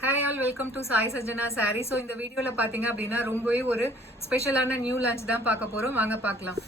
Hi all, welcome to Sai Sanjana Saree. So இந்த வீடியோல பாத்தீங்க அப்படின்னா ரொம்பவே ஒரு ஸ்பெஷலான நியூ லான்ச் தான் பார்க்க போறோம். வாங்க பார்க்கலாம்.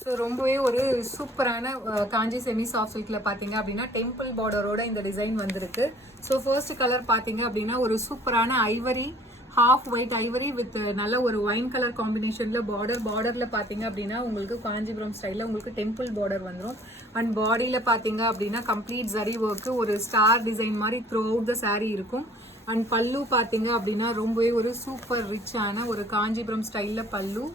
ஸோ ரொம்பவே ஒரு சூப்பரான காஞ்சி செமி சாஃப்ட் சில்க்ல பாத்தீங்க அப்படின்னா டெம்பிள் பார்டரோட இந்த டிசைன் வந்திருக்கு. ஸோ ஃபர்ஸ்ட் கலர் பாத்தீங்க அப்படின்னா ஒரு சூப்பரான Ivory half white ivory with நல்ல ஒரு ஒயின் கலர் காம்பினேஷன்ல பார்டர்ல பாத்தீங்க அப்படின்னா உங்களுக்கு காஞ்சிபுரம் ஸ்டைல்ல உங்களுக்கு டெம்பிள் பார்டர் வந்துடும். அண்ட் பாடியில பாத்தீங்க அப்படின்னா கம்ப்ளீட் ஜரி ஒர்க் ஒரு ஸ்டார் டிசைன் மாதிரி த்ரூ அவுட் த saree இருக்கும். அண்ட் பல்லு பாத்தீங்க அப்படின்னா ரொம்பவே ஒரு சூப்பர் ரிச்சான ஒரு காஞ்சிபுரம் ஸ்டைல்ல பல்லு.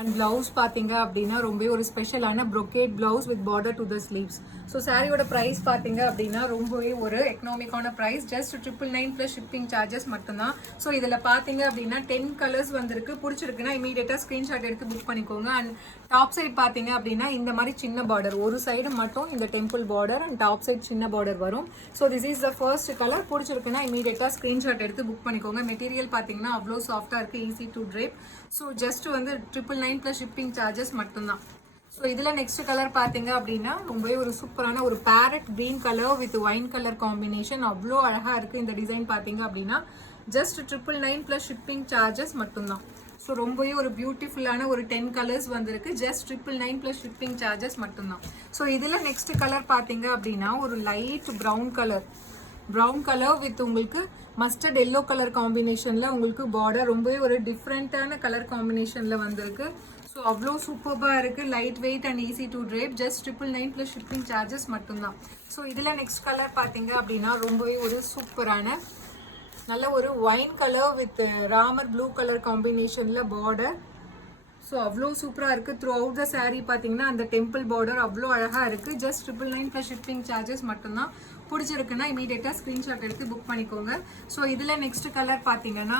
அண்ட் பிளவுஸ் பாத்தீங்க அப்படின்னா ரொம்ப ஒரு ஸ்பெஷலான brocade blouse with border to the sleeves. So சாரியோட ப்ரைஸ் பார்த்தீங்க அப்படின்னா ரொம்பவே ஒரு எக்கனாமிக்கான price, just 999 plus shipping charges மட்டும்தான். ஸோ இதில் பார்த்தீங்க அப்படின்னா 10 கலர்ஸ் வந்திருக்கு. பிடிச்சிருக்குன்னா இமீடியட்டாக ஸ்க்ரீன்ஷாட் எடுத்து புக் பண்ணிக்கோங்க. அண்ட் டாப் சைட் பார்த்தீங்க அப்படின்னா இந்த மாதிரி சின்ன பார்டர், ஒரு சைடு மட்டும் இந்த temple border and top side சின்ன பார்டர் வரும். So this is the first colour. பிடிச்சிருக்குன்னா இமீடியட்டாக ஸ்க்ரீன்ஷாட் எடுத்து புக் பண்ணிக்கோங்க. மெட்டீரியல் பார்த்தீங்கன்னா அவ்வளோ சாஃப்டாக இருக்குது, easy to drape. So just வந்து 999 ப்ளஸ் ஷிப்பிங் சார்ஜஸ் மட்டும்தான். ஸோ இதில் நெக்ஸ்ட் கலர் பார்த்தீங்க அப்படின்னா ரொம்பவே ஒரு சூப்பரான ஒரு farad green colour with wine colour combination. அவ்வளோ அழகாக இருக்குது இந்த டிசைன் பார்த்தீங்க அப்படின்னா ஜஸ்ட் 999 ப்ளஸ் ஷிப்பிங் சார்ஜஸ் மட்டும்தான். ஸோ ரொம்பவே ஒரு பியூட்டிஃபுல்லான ஒரு 10 கலர்ஸ் வந்திருக்கு, ஜஸ்ட் 999 ப்ளஸ் ஷிப்பிங் சார்ஜஸ் மட்டும்தான். ஸோ இதில் நெக்ஸ்ட் கலர் பார்த்தீங்க அப்படின்னா ஒரு லைட் ப்ரௌன் கலர் வித் உங்களுக்கு மஸ்டர்ட் எல்லோ கலர் காம்பினேஷனில் உங்களுக்கு பார்டர் ரொம்பவே ஒரு டிஃப்ரெண்ட்டான கலர் காம்பினேஷனில் வந்திருக்கு. ஸோ அவ்வளோ சூப்பராக இருக்குது, light weight and easy to drape, just 999 plus shipping charges மட்டும்தான். ஸோ இதில் நெக்ஸ்ட் கலர் பார்த்தீங்க அப்படின்னா ரொம்பவே ஒரு சூப்பரான நல்ல ஒரு wine colour with Ramar blue colour காம்பினேஷனில் பார்டர். ஸோ அவ்வளோ சூப்பராக இருக்குது. த்ரூ அவுட் த சாரீ பார்த்தீங்கன்னா அந்த டெம்பிள் பார்டர் அவ்வளோ அழகாக இருக்குது, ஜஸ்ட் 999 ப்ளஸ் ஷிப்பிங் சார்ஜஸ் மட்டும்தான். பிடிச்சிருக்குன்னா இமீடியட்டாக ஸ்க்ரீன்ஷாட் எடுத்து புக் பண்ணிக்கோங்க. ஸோ இதில் நெக்ஸ்ட் கலர் பார்த்தீங்கன்னா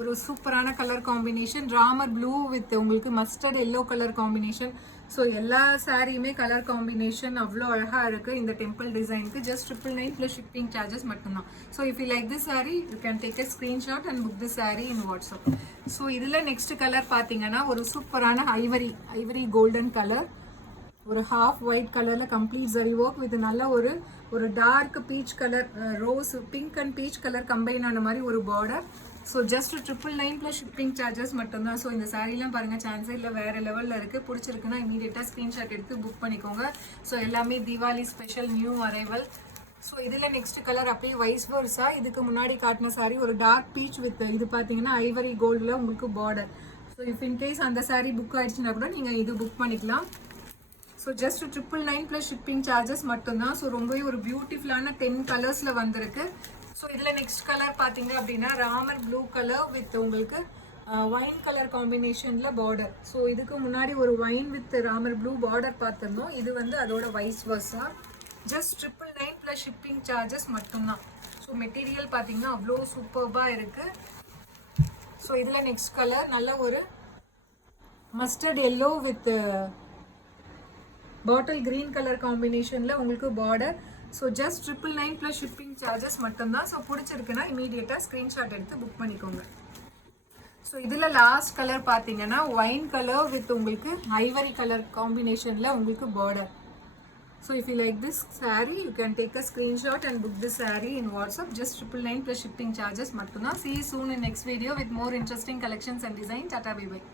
ஒரு சூப்பரான colour combination, Ramar blue with உங்களுக்கு mustard yellow colour combination. So எல்லா சாரியுமே கலர் காம்பினேஷன் அவ்வளோ அழகாக இருக்குது இந்த டெம்பிள் டிசைனுக்கு, ஜஸ்ட் 999 ப்ளஸ் ஷிப்பிங் சார்ஜஸ் மட்டும்தான். So if you like this sari you can take a screenshot and book this sari in WhatsApp. So இதில் நெக்ஸ்ட் கலர் பார்த்தீங்கன்னா ஒரு சூப்பரான ஐவரி கோல்டன் கலர், ஒரு ஹாஃப் ஒயிட் கலரில் கம்ப்ளீட் ஜரி ஒர்க் வித் நல்ல ஒரு dark peach colour, rose pink and peach colour combine ஆன மாதிரி ஒரு பார்டர். So just 999 plus shipping charges மட்டும்தான். ஸோ இந்த சாரீலாம் பாருங்கள் சான்ஸே இல்லை, வேறு லெவலில் இருக்குது. பிடிச்சிருக்குன்னா இமீடியட்டாக ஸ்க்ரீன்ஷாட் எடுத்து புக் பண்ணிக்கோங்க. ஸோ எல்லாமே Deepavali special new arrival. So இதில் நெக்ஸ்ட் கலர் அப்படியே வைஸ் வர்ஸா இதுக்கு முன்னாடி காட்டின சாரீ ஒரு டார்க் பீச் வித் இது பார்த்தீங்கன்னா ஐவரி கோல்டில் உங்களுக்கு பார்டர். ஸோ இஃப் இன்கேஸ் அந்த சாரீ புக் ஆகிடுச்சுன்னா கூட நீங்கள் இது புக் பண்ணிக்கலாம். So just 999 plus shipping charges மட்டும்தான். ஸோ ரொம்பவே ஒரு பியூட்டிஃபுல்லான 10 கலர்ஸில் வந்திருக்கு. ஸோ இதில் நெக்ஸ்ட் கலர் பார்த்தீங்க அப்படின்னா ராமர் ப்ளூ கலர் வித் உங்களுக்கு ஒயின் கலர் காம்பினேஷனில் பார்டர். ஸோ இதுக்கு முன்னாடி ஒரு wine with Ramar blue border பார்த்துருந்தோம், இது வந்து அதோட wise வர்ஸா, just 999 plus shipping charges மட்டும்தான். ஸோ மெட்டீரியல் பார்த்தீங்கன்னா அவ்வளோ சூப்பர்பாக இருக்குது. ஸோ இதில் நெக்ஸ்ட் கலர் நல்ல ஒரு mustard yellow with bottle green colour காம்பினேஷனில் உங்களுக்கு border. So just 999 plus shipping charges மட்டும்தான். ஸோ பிடிச்சிருக்குன்னா இமீடியட்டாக ஸ்க்ரீன்ஷாட் எடுத்து புக் பண்ணிக்கோங்க. ஸோ இதில் லாஸ்ட் கலர் பார்த்தீங்கன்னா ஒயின் கலர் வித் உங்களுக்கு ஐவரி கலர் காம்பினேஷனில் உங்களுக்கு border. So if you like this sari you can take a screenshot and book this sari in WhatsApp, just 999 plus shipping charges மட்டும்தான். See you soon in next video with more interesting collections and design. Tata, bye bye.